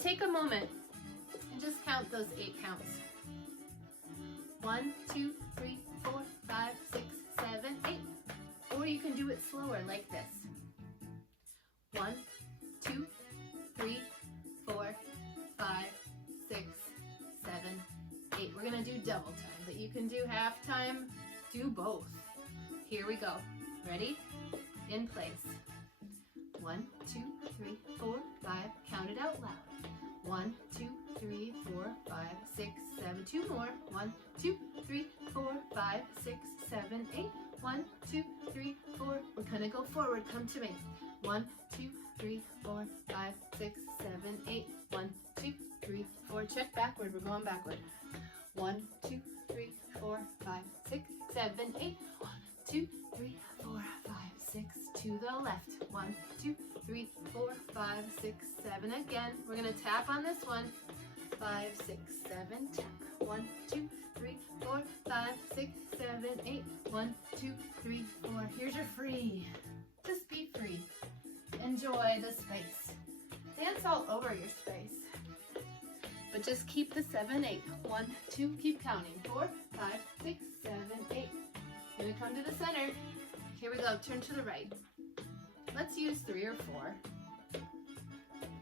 take a moment and just count those 8 counts. 1, 2, 3, 4, 5, 6, 7, 8. Or you can do it slower like this. 1, 2, 3, 4, 5, 6, 7, 8. We're gonna do double time, but you can do half time, do both. Here we go. Ready? In place. 1, 2, 3, 4, 5. Count it out loud. 1, 2, 3, 4, 5, 6, 7. 2 more. 1, 2, 3, 4, 5, 6, 7, 8. 1, 2, 3, 4. We're gonna go forward. Come to me. 1, 2, 3, 4, 5, 6, 7, 8. 1, 2, 3, 4. Check backward. We're going backward. 1, 2, 3, 4, 5, 6, 7, 8. 1, 2, 3, 4, 5, 6. To the left. 1, 2, 3, 4, 5, 6, 7. Again. We're gonna tap on this one. 5, 6, 7. Tap. 1, 2, 3, 4, 5, 6, 7, 8. 1, 2, 3, 4. Here's your free. Just be free. Enjoy the space. Dance all over your space. But just keep the 7, 8. 1, 2, keep counting. 4, 5, 6, 7, 8. You're gonna come to the center. Here we go. Turn to the right. Let's use 3 or 4.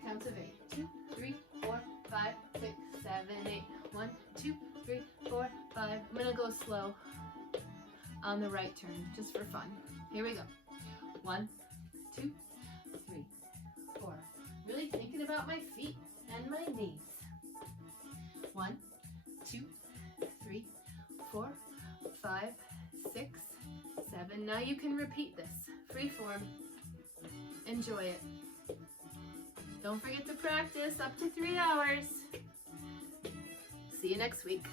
Counts of 8. 2, 3, 4, 5, 6, 7, 8. 1, 2, 3, 4, 5. I'm gonna go slow on the right turn, just for fun. Here we go. 1, 2, 3, 4. Really thinking about my feet and my knees. 1, 2, 3, 4, 5, 6, 7. Now you can repeat this. Free form. Enjoy it. Don't forget to practice up to 3 hours. See you next week.